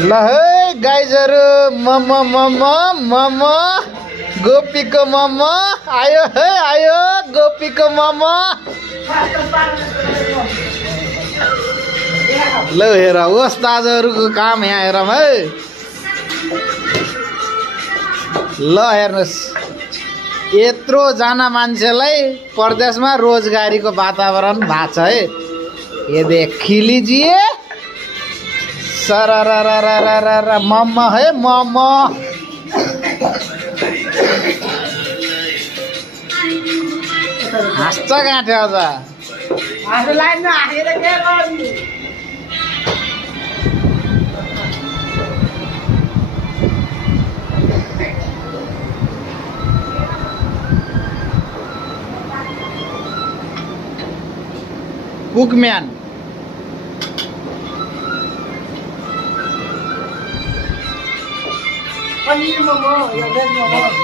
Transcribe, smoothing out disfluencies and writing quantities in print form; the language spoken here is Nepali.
ल है गाइजहरु मम गोपीको मम आयो है आयो गोपीको मम ल हेर ओस्तादहरुको काम यहाँ हेरौँ है ल हेर्नुस् यत्रो जना मान्छेलाई परदेशमा रोजगारीको वातावरण भएको छ है ये देखी लीजिए सररररररर मम है मम हाँस्छ गाँठ्यो अझ कुकम्यान पनीर मोमो, यो भेज मोमो।